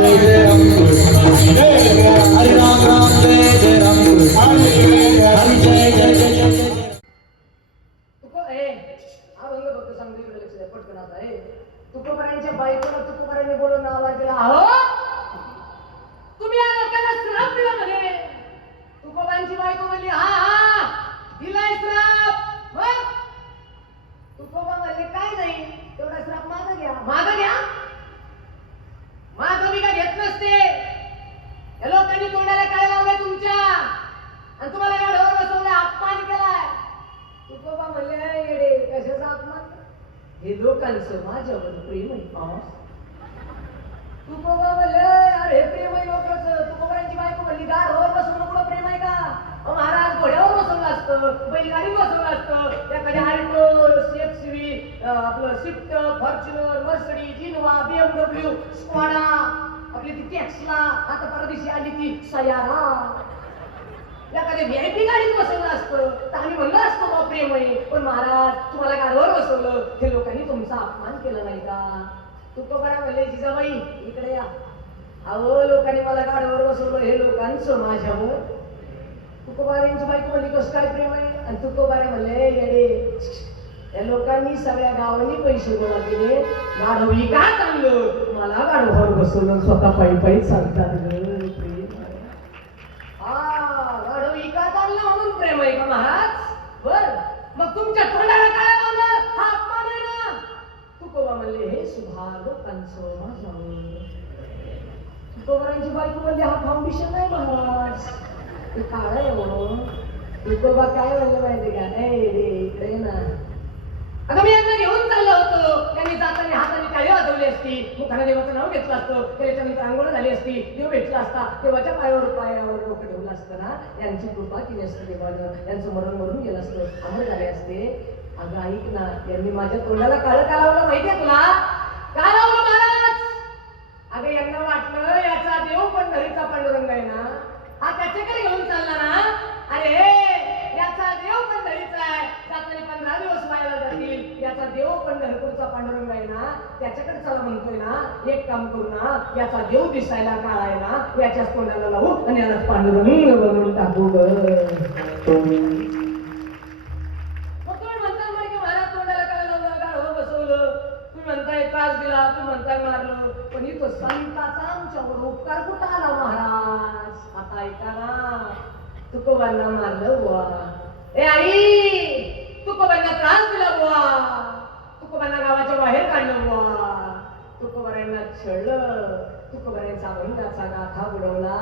जय जय राम हरे राम राम जय जय राम हरे जय जय जय जय अभंग भक्त सांगतो इकडे लक्ष द्या पटकन आता आहे तुकोबारायांच्या बायकोला तुकोबारायांनी बोलून आवाज दिला अहो तुम्ही या लोकांना श्राप दिला म्हणे तुकोबांची बायको म्हणली हा हा दिलाय श्राप मग तुकोबा म्हणले काय नाही तेवढा श्राप मागं घ्या मागं मी का घेत नसते या लोकांनी तोंडाला काय लावलंय तुमच्या आणि तुम्हाला गाढवावर बसवलंय अपमान केलाय तुकोबा म्हणले येडे कशाचा अपमान हे लोकांचं माझ्यावर प्रेम आहे तुकोबा म्हणले अरे प्रेम आहे लोकांचं तुकोबांची बायको म्हणली गाढवावर बसवणं कुठं प्रेम आहे का महाराज घोड्यावर बसवलं असतं बैलगाडी बसवलं असतं एखाद्या आल्टो एक्सवी आपलं Swift Fortuner Mercedes Innova BMW Skoda आपली ती टेक्सला आता परदेशी आली ती सयारा एखाद्या VIP गाडीत बसवलं असतं तर आम्ही म्हणलं असतं बा प्रेम आहे पण महाराज तुम्हाला गाडीवर बसवलं हे लोकांनी तुमचा अपमान केला नाही का तुकोबा म्हणले जिजाबाई इकडे या अहो लोकांनी मला गाडीवर बसवलं हे लोकांचं माझ्यावर तुकोबारायांची बायको म्हणली कसं काय प्रेम आहे आणि तुकोबारे म्हणले येडे या लोकांनी सगळ्या गावांनी पैसे गोळा केले गाढव विकात आणलं मला गाढवावर बसवलं स्वतः पायी पायी चालतात गाढव विकात आणलं म्हणून प्रेम आहे का महाराज बर मग तुमच्या तोंडाला काय लावलं हा अपमान आहे ना तुकोबा म्हणले हे सुभा लोकांचं माझ्यावर तुकोबारांची बायको म्हणली हा फाउंडेशन आहे महाराज ते काळ आहे म्हणून तुकोबा काय म्हणलं माहिती का नाही रे इकडे ना अगं मी यांना घेऊन चाललो होतो त्यांनी जाताना हाताने टाळी वाजवली असती मुखाने देवाचं नाव घेतलं असतं त्याच्यानंतर आंघोळ झाली असती देव भेटला असता देवाच्या पायावर डोकं ठेवलं असतं ना यांची कृपा केली असतं देवानं यांचं मरण मरून गेलं असतं अमर झाले असते अगं ऐक ना यांनी माझ्या तोंडाला काळं का लावलं माहितीये तुला का लावलं महाराज अगं यांना वाटलं याचा देव पंढरीचा पांडुरंग आहे ना हा त्याच्याकडे घेऊन चालला ना अरे याचा देव पंढरीचा आहे जाताना 15 दिवस व्हायला जातील याचा देव पंढरपूरचा पांडुरंग आहे ना त्याच्याकडे चला म्हणतोय ना एक काम करू ना याचा देव दिसायला काळा आहे ना याच्याच तोंडाला लावू आणि याला पांडुरंग बनवून टाकू ग म्हणता की महाराज तोंडाला काय लावलं गाढव बसवलं तुम्ही म्हणताय त्रास दिला तुम्ही म्हणताय मारलं पण इथं संताचा आमच्यावर उपकार कुठं आला महाराज आता ऐका ना तुकोबांना मारलं बुवा ए आई तुकोबांना त्रास दिला बुवा तुकोबांना गावाच्या बाहेर काढलं बुवा तुकोबारांना छळलं तुकोबारांचा अभंगाचा गाथा बुडवला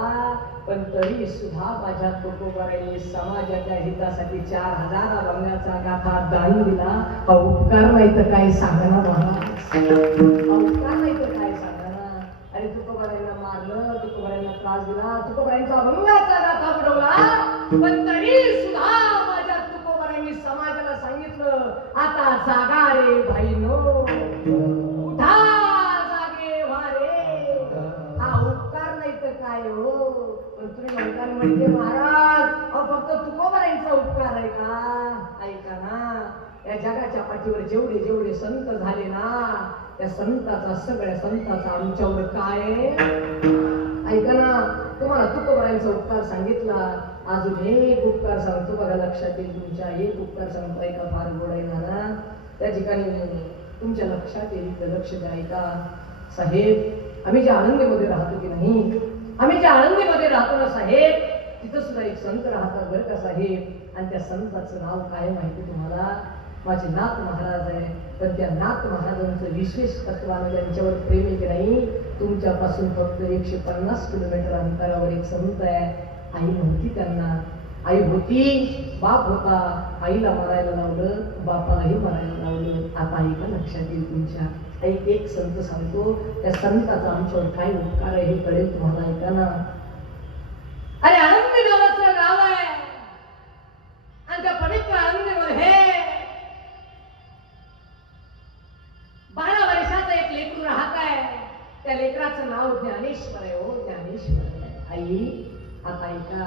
पण तरी सुद्धा माझ्या तुकोबारांनी समाजाच्या हितासाठी 4000 अभंगाचा गाथा दान दिला हा उपकार नाही तर काय सांगणार उपकार नाही तर काय सांगणार आणि तुकोबारांना मारलं तुकोबारांना त्रास दिला तुकोबारांचा अभंगाचा गाथा बुडवला पण तरी सुद्धा माझ्या तुकोबारांनी समाजाला सांगितलं आता जागा रे भाईनो उठा जागे वारे हा उपकार नाही तर काय हो पण तुम्ही म्हणता म्हणजे महाराज फक्त तुकोबारांचा उपकार आहे का ऐका ना या जगाच्या पाठीवर जेवढे जेवढे संत झाले ना त्या सगळ्या संताचा आमच्यावर काय ऐका ना तुम्हाला तुकोबारांचा उपकार सांगितला अजून एक उपकार सांगतो बघा लक्षात येईल तुमच्या एक उपकार सांगतो ऐका फार गोड आहे ना त्या ठिकाणी तुमच्या लक्षात येईल लक्ष द्या ऐका साहेब आम्ही ज्या आळंदीमध्ये राहतो की नाही आम्ही ज्या आळंदीमध्ये राहतो ना साहेब तिथं सुद्धा एक संत राहतात बरं का साहेब आणि त्या संताचं नाव काय माहिती तुम्हाला माझे नाथ महाराज आहे पण त्या नाथ महाराजांचं विशेष तत्वानं त्यांच्यावर प्रेम आहे की नाही तुमच्यापासून फक्त 150 किलोमीटर अंतरावर एक संत आहे आई नव्हती त्यांना आई होती बाप होता आईला मारायला लावलं बापालाही मारायला लावलं आता ऐका लक्षात येईल तुमच्या एक संत सांगतो त्या संताचा आमच्यावर काय उपकार आहे हे कळेल तुम्हाला ऐका ना अरे आनंदी नावाचं गाव आहे आणि त्या पवित्र आनंदीमध्ये 12 वर्षाचं एक लेकरू राहत आहे त्या लेकराचं नाव ज्ञानेश्वर आहे हो ज्ञानेश्वर आई आता ऐका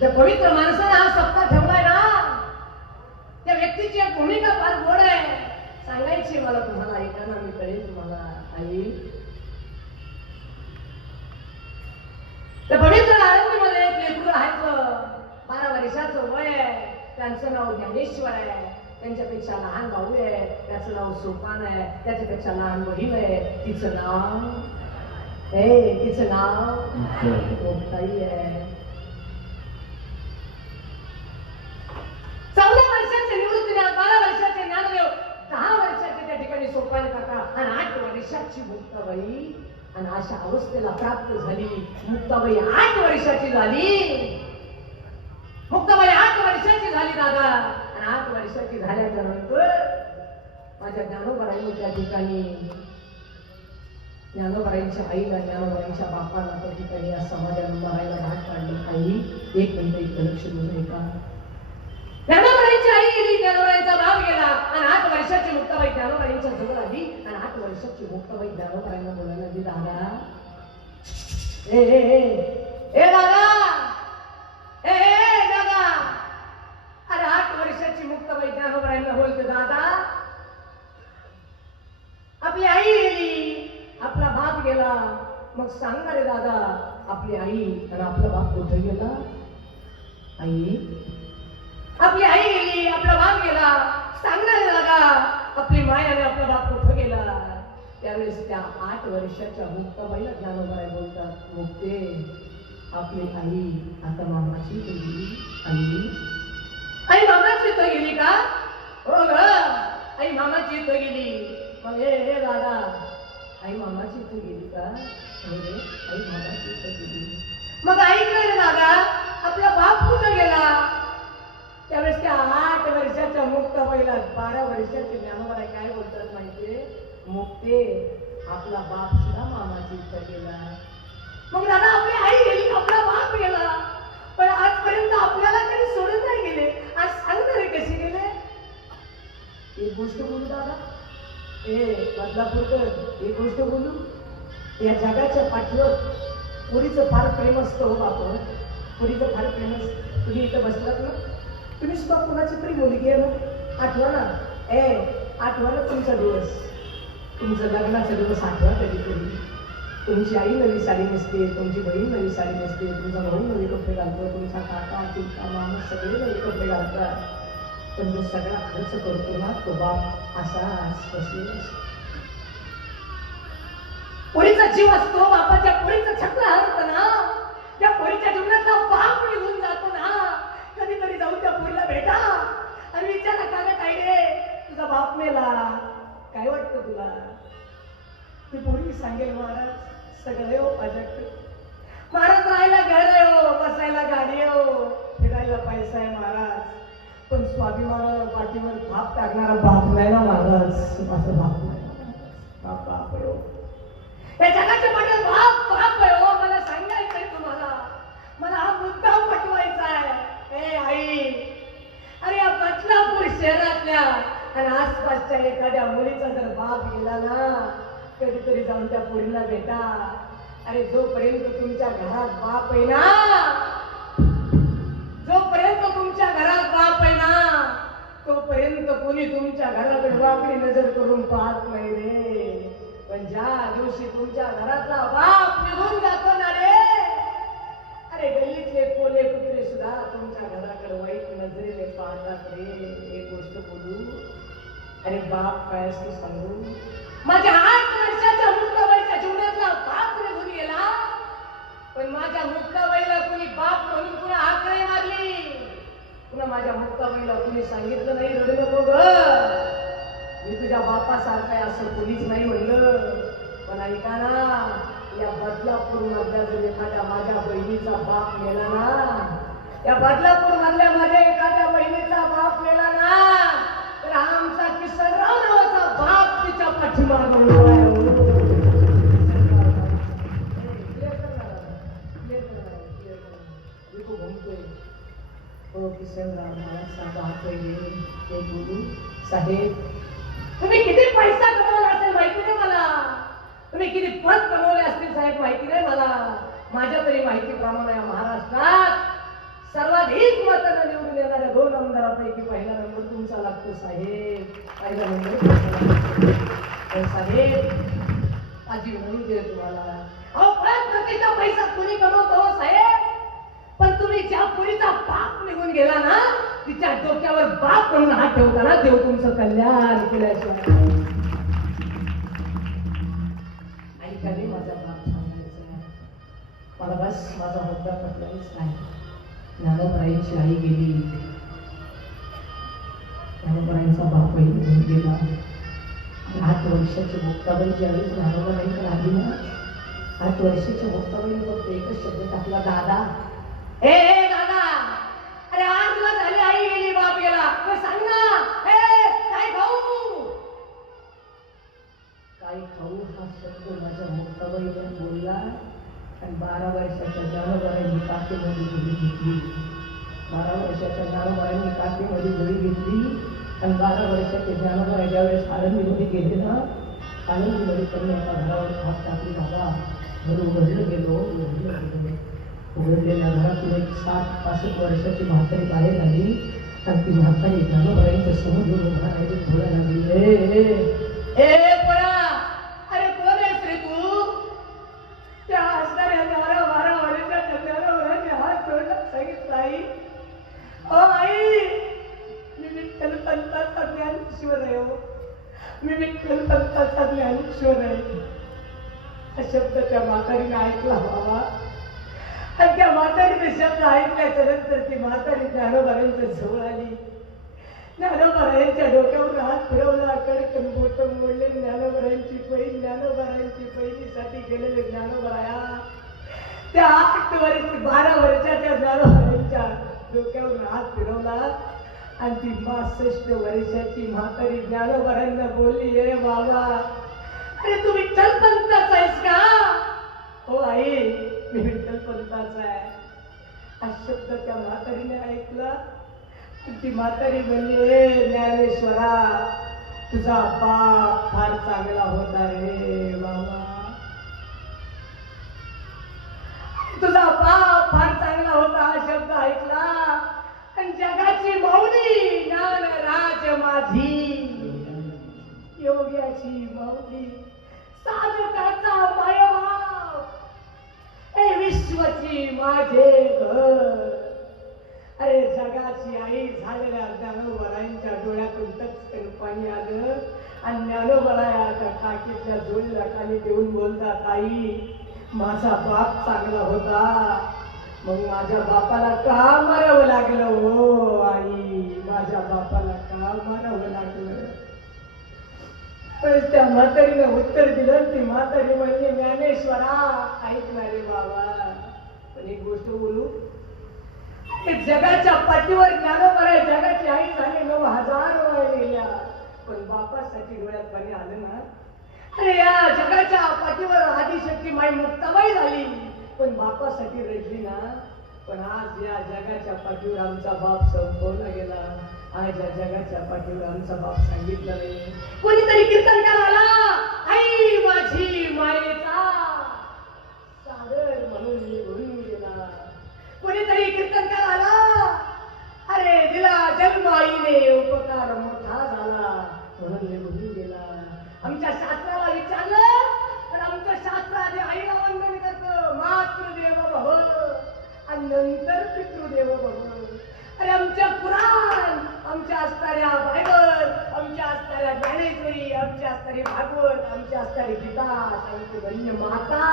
त्या पवित्र माणसाने हा सप्ताह ठेवलाय ना त्या व्यक्तीची एक भूमिका फार गोड आहे सांगायची मला तुम्हाला ऐका ना मी कळेल तुम्हाला आई त्या पवित्र आळंदीमध्ये एक लेकरू राहायचं. 12 वर्षाचं वय आहे. त्यांचं नाव ज्ञानेश्वर आहे. त्यांच्यापेक्षा लहान भाऊ आहे, त्याचं नाव सोपान आहे. त्याच्यापेक्षा लहान बहीण आहे, तिचं नाव तिचं नाव मुक्ताई आहे. 14 वर्षाचे निवृत्तीनाथ, 12 वर्षाचे ज्ञानदेव, 10 वर्षाचे त्या ठिकाणी सोपान काका आणि 8 वर्षाची मुक्ताबाई. आणि अशा अवस्थेला प्राप्त झाली मुक्ताबाई. 8 वर्षाची झाली मुक्ताबाई. 8 वर्षाची झाली दादा. आणि 8 वर्षाची झाल्याच्या नंतर माझ्या ज्ञानोबाईंनी त्या ठिकाणी ज्ञानोबाईंच्या आईला, ज्ञानोबाईंच्या बापाला त्या ठिकाणी या समाजाला मारायला भाग पाडली. आई एक मिनिट एक लक्ष देऊ का? ज्ञानोबाईंची आई गेली, ज्ञानोबाईंचा बाप गेला आणि 8 वर्षाची मुक्ताबाई ज्ञानोबाईंच्या जवळ आली. आणि 8 वर्षाची मुक्ताबाई ज्ञानोबाईंना बोलायला लागली, दादा ए दादा, दादा. अरे 8 वर्षाची मुक्ताबाई ज्ञानोबाईंना बोलते, दादा आपली आई गेली, आपला बाप गेला, मग सांगणार रे दादा, आपली आई आणि आपला बाप कुठे गेला? आई, आपली आई गेली, आपला बाप गेला, सांगणार रे दादा, आपली माय आणि आपला बाप कुठे गेला? त्यावेळेस त्या 8 वर्षाच्या मुक्ताबाईला ज्ञानोबाई बोलतात, मुक्ते आपली आई आता मामाची गेली. आई मामाची इथं गेली का? हो ग, आई मामाची इथं गेली. मग हे दादा, आई मामाची इथं गेली का? हो रे, आई मामाची इथं गेली. मग ऐकलं रे दादा, आपला बाप कुठं गेला? त्यावेळेस त्या 8 वर्षाच्या मुक्ताबाईला 12 वर्षाचे ज्ञानोबाई काय बोलतात माहितीये? मुक्ते आपला बाप सुद्धा मामाची इथं गेला. मग दादा आपली आई गेली, आपला बाप गेला, पण आजपर्यंत आपल्याला कधी सोडून नाही गेले. आज सांगणार रे कशी गेले? एक गोष्ट बोलू दादा, बदलापूरकर, एक गोष्ट बोलू. या जगाच्या पाठीवर पुरीचं फार प्रेम असतं हो बापा, पुरीचं फार प्रेम असतं. तुम्ही इथं बसलात ना, तुम्ही सुद्धा कोणाची तरी मुलगी आहे ना, आठवा ना. आठवा ना तुमचा दिवस, तुमचं लग्नाचा दिवस आठवा कधीतरी. तुमची आई नवी साडी नेसते, तुमची बहीण नवी साडी नेसते, तुमचा भाऊ नवे कपडे घालतो, तुमचा काका चुलता मामा सगळे नवे कपडे घालतात. पण जो सगळा खर्च करतो ना तो बाप असाच बसलेला. पोरीचा जीव असतो, बापाच्या पोरीचं छत्र हरतं ना, त्या पोरीच्या जीवनातला बाप निघून जातो ना. कधीतरी जाऊन त्या पोरीला भेटा आणि विचारा, का ग काय रे तुझा बाप मेला, काय वाटतं तुला? ती पोरी सांगेल, महाराज सगळे हो माझ्याकडे, महाराज राहायला घर आहे हो, बसायला गाडी आहे हो, फिरायला पैसा आहे महाराज, पण स्वाभिमान पाठीवर थाप टाकणारा बाप नाही ना महाराज. माझं बाप नाही, बाप बाप आहे हो. या जगाच्या पाठीवर बाप बाप आहे हो. मला सांगायचंय तुम्हाला, मला हा मुद्दा पटवायचा आहे. आई, अरे या बदलापूर शहरातल्या आणि आसपासच्या एखाद्या मुलीचा जर बाप गेला ना, कधीतरी जाऊन त्या पोरीला भेटा. अरे जोपर्यंत तुमच्या घरात बाप आहे ना, जोपर्यंत तुमच्या घरात बाप आहे ना, तोपर्यंत कोणी तुमच्या घराकडे वाकडी नजर करून पाहत नाही रे. पण ज्या दिवशी तुमच्या घरातला बाप निघून जातो ना रे, अरे गल्लीतले कोले कुत्रे सुद्धा तुमच्या घराकडे वाईट नजरेने पाहतात रे. एक गोष्ट बोलू, अरे बाप काय असतो सांगू, माझ्या 8 वर्षाच्या मुक्ताबाईच्या जीवनातला बाप निघून गेला, पण माझ्या मुक्ताबाईला कोणी बाप म्हणून पुन्हा हाक नाही मारली. पुन्हा माझ्या मुक्ताबाईला कोणी सांगितलं नाही, रडू नको ग, मी तुझ्या बापासारखं आहे असं कोणीच नाही म्हणलं. पण ऐका ना, या बदलापूर मधल्या जर एखाद्या माझ्या बहिणीचा बाप मेला ना, या बदलापूर मधल्या माझ्या एखाद्या बहिणीचा बाप मेला ना, तर आमचा किसनराव नावाचा बाप तिच्या पाठीमागं उभा आहे. किसनराव नावाचा बाप आहे. ते बोलू, साहेब तुम्ही किती पैसा कमवला असेल माहिती नाही मला, तुम्ही किती पद कमवले असतील साहेब माहिती नाही मला. माझ्या तरी माहितीप्रमाणे या महाराष्ट्रात सर्वाधिक मतांना निवडून येणाऱ्या 2 आमदारांपैकी पहिला नंबर तुमचा लागतो साहेब, पहिला नंबर. साहेब माझी विनंती आहे तुम्हाला, अहो प्रतिष्ठा पैसा कोणी कमवतो तुम्ही ज्या पोरीचा बाप निघून गेला ना तिच्या डोक्यावर बाप म्हणून हात ठेवताना देव तुमचं कल्याण केल्याशिवाय ऐकाले माझा बाप सांगायचा मला बस माझा मुद्दा पटलाच नाही. ज्ञानोबराईची आई गेली, ज्ञानोबराईंचा बापही निघून गेला. 8 वर्षाची मुक्ताबाई ज्यावेळी ज्ञानोबराईंकडे आली ना 8 वर्षाच्या मुक्ताबाईने फक्त एकच शब्द टाकला, दादा. ए दादा, अरे 8 दिवस झाले आई गेली बाप गेला, तर सांग ना काय खाऊ. काय खाऊ हा शब्द माझ्या मुक्ताबाईने बोलला आणि 12 वर्षाच्या ज्ञानोबराईंनी काठीमध्ये जोडी घेतली. 12 वर्षाच्या ज्ञानोबराईंनी काठीमध्ये जोडी घेतली आणि 12 वर्षाचे ज्ञानोबराई ज्यावेळेस आळंदीमध्ये गेले ना आळंदीमध्ये त्यांनी एका घरावर हात टाकली. बाबा घर उघडलं गेलो, उघडलेल्या घरातून एक 60-65 वर्षाची म्हातारी बाहेर आली आणि ती म्हातारी ज्ञानोबराईंच्या समोर येऊन उभा राहिली, बोलायला लागली, ए पोरा, अरे कोण आहेस रे तू. त्या असणाऱ्या 12 वर्षाच्या ज्ञानोबराईंनी हात जोडला, सांगितलं, आई ओ आई मी विठ्ठल पंताचा ज्ञानेश्वर आहे, हो मी विठ्ठल पंताचा ज्ञानेश्वर आहे. हा शब्द त्या म्हातारीने ऐकला बाबा आणि त्या म्हातारीने शब्द ऐकल्याच्या नंतर ती म्हातारी ज्ञानोबराईंच्या जवळ आली. ज्ञानोबराईंच्या डोक्यावर हात फिरवला, कडकन बोट मोडले. ज्ञानोबराईंची बहीण, ज्ञानोबराईंची बहिणीसाठी गेलेले ज्ञानोबराया त्या 12 वर्षाच्या ज्ञानोबराईंच्या डोक्यावर हात फिरवला आणि ती 62 वर्षाची म्हातारी ज्ञानोबराईंना बोलली, ए बाबा, अरे तू विठ्ठल पंताचा आहेस का. हो आई मी विठ्ठल पंताचा आहे. हा शब्द त्या म्हातारीने ऐकला. ती म्हातारी म्हणली, ए ज्ञानेश्वरा, तुझा बाप फार चांगला होता रे बाबा, तुझा बाप फार चांगला होता. हा शब्द ऐकला आणि जगाची माऊली ज्ञान राज माझी, योग्याची माऊली, साधकाचा मायबाप, हे विश्वची माझे घर. अरे जगाची आई झालेल्या ज्ञानोबराईंच्या डोळ्यातून टचकन पाणी आलं आणि ज्ञानोबराया त्या काकीच्या जोडीला खाली देऊन बोलतात, आई माझा बाप चांगला होता, मग माझ्या बापाला का मारावं लागलं. हो आई माझ्या बापाला का मारावं लागलं. त्या म्हातारीनं उत्तर दिलं. ती म्हातारी म्हणली, ज्ञानेश्वरा ऐकणारे बाबा, पण एक गोष्ट बोलू, जगाच्या पाठीवर ज्ञानोबराई जगाची आई झाली 9000 वय गेल्या, पण बापासाठी डोळ्यात पाणी आलं ना. अरे या जगाच्या पाठीवर आदिशक्ती माई मुक्ताबाई झाली, पण बापासाठी रडली ना. पण आज या जगाच्या पाठीवर आमचा बाप संपवला गेला. आज या जगाच्या पाठीवर आमचा बाप सांगितलं नाही. कोणीतरी कीर्तन करायला, आई माझी मायेचा सागर म्हणून निघून गेला. कोणीतरी कीर्तन करायला, अरे दिला जन्माईने उपकार मोठा झाला म्हणून निघून गेला. आमच्या शास्त्राला विचारलं तर आमच्या शास्त्राने आईला वंदन करतं, मातृदेव भव आणि नंतर पितृदेव भव. अरे आमच्या पुराण, आमच्या असणाऱ्या बायबल, आमच्या असणाऱ्या ज्ञानेश्वरी, आमच्या असणारी भागवत, आमच्या असणारी गीता सांगते म्हणजे माता,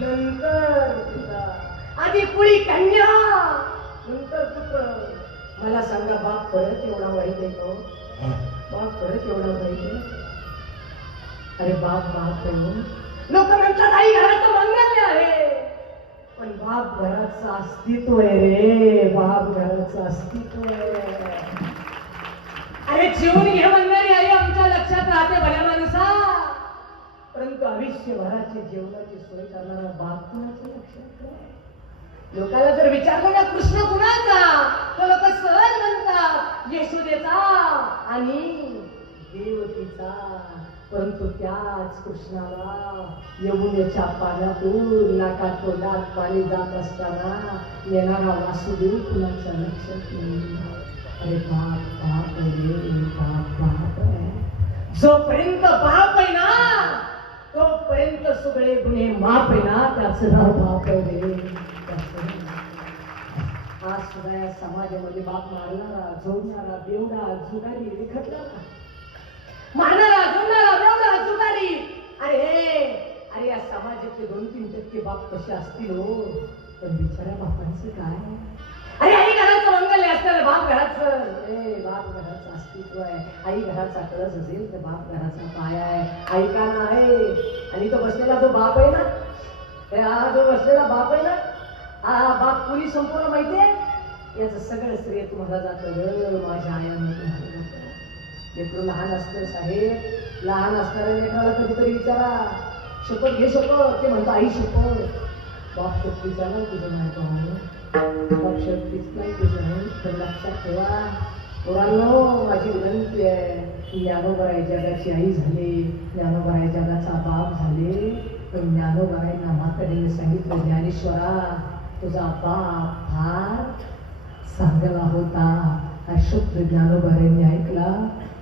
नंतर पिता, आधी कुळी कन्या, नंतर पुत्र. मला सांगा बाप खरंच एवढा वाईट आहे का. बाप खरंच एवढा वाईट आहे. अरे बाप बाप आहे. लोक म्हणतात आई घराचं मंगल्य आहे, पण बाप घराचं अस्तित्व आहे रे. बाप घराचं अस्तित्व आहे. अरे जेवून घे म्हणणारी आई आमच्या लक्षात राहते भल्या माणसा, परंतु आयुष्यभराची जेवणाची सोय करणारा बाप कुणाच्या लक्षात नाही. लोकांना जर विचारलं ना कृष्ण कुणाचा, तर लोक सहज म्हणतात यशोदेचा आणि देवकीचा. परंतु त्याच कृष्णाला यमुनेच्या पाण्यातून नाकात तोंडात पाणी जात असताना येणारा वासुदेव कुणाच्या लक्षात नाही. अरे बाप बाप रे, बाप बाप आहे. जोपर्यंत बाप आहे ना तोपर्यंत सगळे गुन्हे माफ आहे ना. त्याचं नाव बाप आहे रे. आज सुद्धा या समाजामध्ये बाप मारणारा, झोडणारा, बेवडा, जुगारी रेखटणारा, मारणारा, झोडणारा, बेवडा, जुगारी, अरे या समाजाचे 2-3% बाप कसे असतील हो. पण बिचाऱ्या बापांचं काय? अरे आई घराचं मंगल्य असतं, बाप घराचं, बाप घराचं अस्तित्व आहे. आई घराचा कळस असेल तर बाप घराचा पाया आहे. ऐका ना आहे. आणि तो बसलेला जो बाप आहे ना, हा जो बसलेला बाप आहे ना, हा बाप कुणी संपूर्ण माहितीये? याचं सगळं श्रेय तुम्हाला जातं ग माझ्या आयानं. लेकरू लहान असतं साहेब, लहान असणाऱ्या लेकराला कधीतरी विचारा, शपथ घे शपथ, ते म्हणतो आई शपथ. बाप शक्तीचा ना तुझं नाही बाप शक्तीच नाही तुझं नाही. तर लक्षात ठेवा पोरांनो, माझी विनंती आहे, ज्ञानोबराय जगाची आई झाली, ज्ञानोबराय जगाचा बाप झाले, पण ज्ञानोबरायना म्हातारीने सांगितलं ज्ञानेश्वरा तुझा बाप फार चांगला होता. हा शब्द ज्ञानोबरायने ऐकला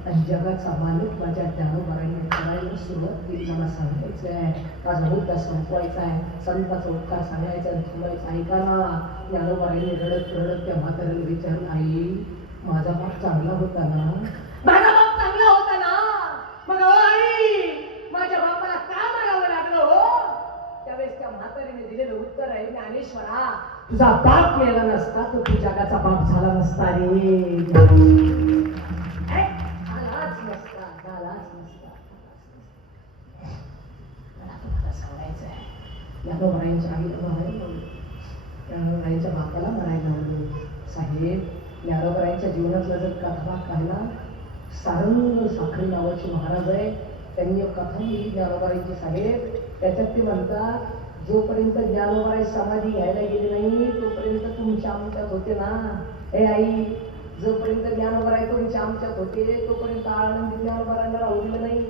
आणि जगाचा मालक माझ्या ज्ञानोबरायने करायला सुरुवात केली. मला सांगायचं आहे, माझा मुद्दा संपवायचा आहे, संताचा उपकार सांगायचा आणि थांबायचा. ऐका ना, ज्ञानोबरायने रडत रडत त्या म्हाताऱ्याला विचारलं, आई माझा बाप चांगला होता ना? माझा बाप चांगला होता ना? मग आई माझ्या बापाला का मारावं लागलं हो? त्यावेळेस त्या म्हातारीने दिलेलं उत्तर आहे, ज्ञानेश्वरा तुझा बाप मेला नसता तर तू जगाचा बाप झाला नसता रे. ज्ञानोबरायांच्या आईला मारायला लावलं, ज्ञानोबरायांच्या बापाला मारायला लावलं. साहेब ज्ञानोबरायांच्या जीवनातला जर कथा पाहिला, सारंग साखरे नावाचे महाराज आहे, त्यांनी एक कथा लिहिली ज्ञानोबरायांची साहेब. त्याच्यात ते म्हणतात जोपर्यंत ज्ञानोबराय समाधी घ्यायला गेले नाही तोपर्यंत तुमच्या आमच्यात होते ना. हे आई, जोपर्यंत ज्ञानोबराय तुमच्या आमच्यात होते तोपर्यंत आळंदी ज्ञानोबरायांना राहू दिलं नाही.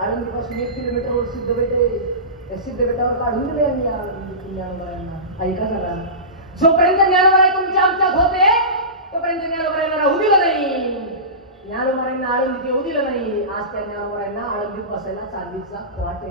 आळंदीपासून 1 किलोमीटरवर सिद्धबेट आहे, त्या सिद्धबेटावर काढून दिले यांनी ज्ञानोबरायांना. ऐका जरा, जोपर्यंत ज्ञानोबराय तुमच्या आमच्यात होते तोपर्यंत ज्ञानोबरायांना राहू दिलं नाही, ज्ञानोबरायांना आळंदीत येऊ दिलं नाही. आज त्या ज्ञानोबरायांना आळंदीत बसायला चांदीचा खोट आहे.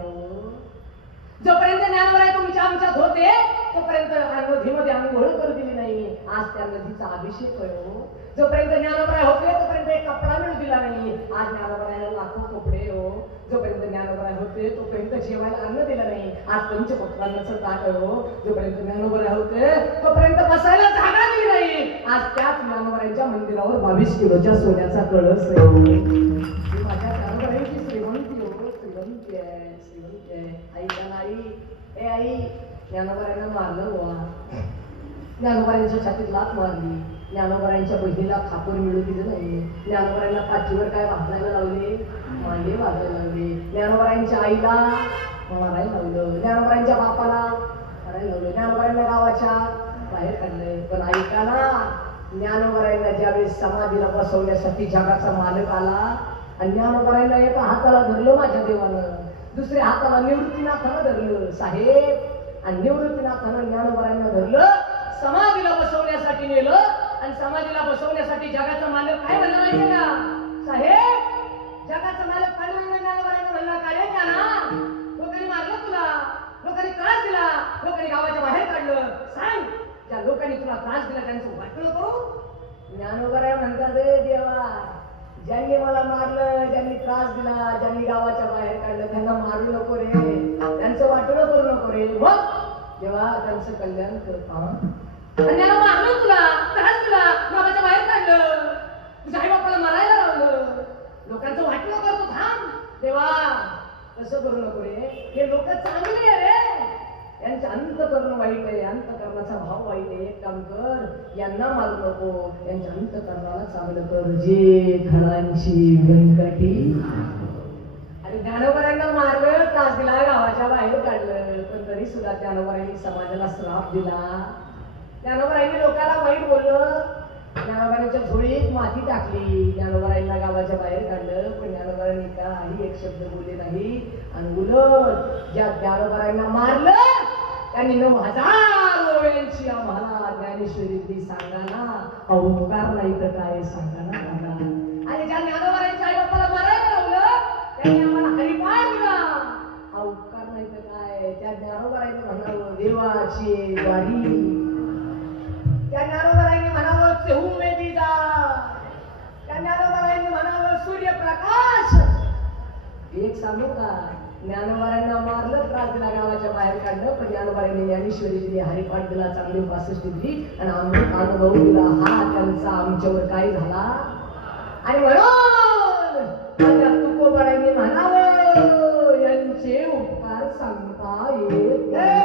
जोपर्यंत ज्ञानोबराय तुमच्या आमच्यात होते तोपर्यंत नदीमध्ये आंघोळ करू दिली नाही. आज त्या नदीचा अभिषेक हो. जोपर्यंत ज्ञानोबराय होते तोपर्यंत एक कपडा मिळू दिला नाही. आज ज्ञानोबरायला लाखो कपडे हो. जोपर्यंत ज्ञानोबराय होते तोपर्यंत जेवायला अन्न दिलं नाही. आज पंचपक्वान्नाचं ताट हो. जोपर्यंत ज्ञानोबराय होते तोपर्यंत बसायला जागा दिली नाही. आज त्याच ज्ञानोबरायांच्या मंदिरावर 22 किलोच्या सोन्याचा कळस आहे. माझ्या ज्ञानोबरायांची श्रीमंती हो, श्रीमंती आहे, श्रीमंती आहे. ऐका नाही, ए आई ज्ञानोबरायांना मारलं बुवा, ज्ञानोबरायांच्या छातीत लाथ मारली, ज्ञानोबरायांच्या बहिणीला खापर मिळू दिलं नाही, ज्ञानोबरायांना पाठीवर काय वाजवायला लावले, मांडे वाजवायला लावले, ज्ञानोबरायांच्या आईला मारायला लावलं, ज्ञानोबरायांच्या बापाला मारायला लावलं, ज्ञानोबरायांना गावाच्या बाहेर काढलंय. पण ऐका ना, ज्ञानोबरायांना ज्यावेळेस समाधीला बसवण्यासाठी जगाचा मालक आला आणि ज्ञानोबरायांना एका हाताला धरलं माझ्या देवानं, दुसऱ्या हाताला निवृत्तीनाथानं धरलं साहेब. आणि निवृत्तीनाथानं ज्ञानोबरायांना धरलं, समाधीला बसवण्यासाठी नेलं आणि समाधीला बसवण्यासाठी जगाचा मालक काय म्हणला माहितीये का साहेब? जगाचा मालक पांडुरंग ज्ञानोबरायांना म्हणला, काय रे ज्ञाना, लोकांनी मारलं तुला, लोकांनी त्रास दिला, लोकांनी गावाच्या बाहेर काढलं, सांग ज्या लोकांनी तुला त्रास दिला त्यांचं वाटलं करू. ज्ञानोबराय म्हणतात, रे देवा, ज्यांनी मला मारलं, ज्यांनी त्रास दिला, ज्यांनी गावाच्या बाहेर काढलं त्यांना मारू नको रे, त्यांचं वाटलं करू नको रे. मग तेव्हा त्यांचं कल्याण करता. आणि त्याला मारलं, तुला त्रास दिला, गावाच्या बाहेर काढलं, तुझ्या आई बापाला मारायला लावलं, लोकांचं वाटलं करतो, थांब देवा, तसं करू नको रे. हे लोक चांगले आहे रे, यांचं अंतकरण वाईट आहे, अंतकरणाचा भाव वाईट आहे. एक काम कर, यांना मारू नको, यांच्या अंतकरणाला चांगलं कर. जे घरांची व्यंकटी. आणि ज्ञानोबरायांना मारलं, त्रास दिला, गावाच्या बाहेर काढलं, पण तरी सुद्धा ज्ञानोबरायांनी समाजाला श्राप दिला. ज्ञानोबरायांनी लोकांना वाईट बोललं, ज्ञानोबरायांच्या झोळीत माती टाकली, ज्ञानोबरायांना गावाच्या बाहेर काढलं, पण ज्ञानोबरायांनी काही एक शब्द बोलले नाही. आणि उलट ज्या ज्ञानोबरायांना मारलं त्यांनी 9000 ओव्यांची आम्हाला ज्ञानेश्वरी सांगा ना, अवकार नाही तर काय सांगा ना दादा. आणि ज्या ज्ञानोबरायांच्या आई बापाला मारायला लावलं त्यांनी आम्हाला हरिपाठ दिला, अवकार नाही तर काय. त्या ज्ञानोबरायांनी म्हणावं, देवाची वारी त्या ज्ञानोबारायांनी म्हणावं चहूमेदी जा, त्या ज्ञानोबारायांनी म्हणावं सूर्यप्रकाश. एक सांगू का, ज्ञानोबारायांना मारलं, त्रास दिला, गावाच्या बाहेर काढलं, पण ज्ञानोबारायांनी ज्ञानेश्वरी दिली, हरिपाठ दिला, चांगली उपासष्टी दिली आणि अमृत अनुभव दिला. हा त्यांचा आमच्यावर काय झाला. आणि म्हणून माझ्या तुकोबारायांनी म्हणावं यांचे उपकार सांगता येत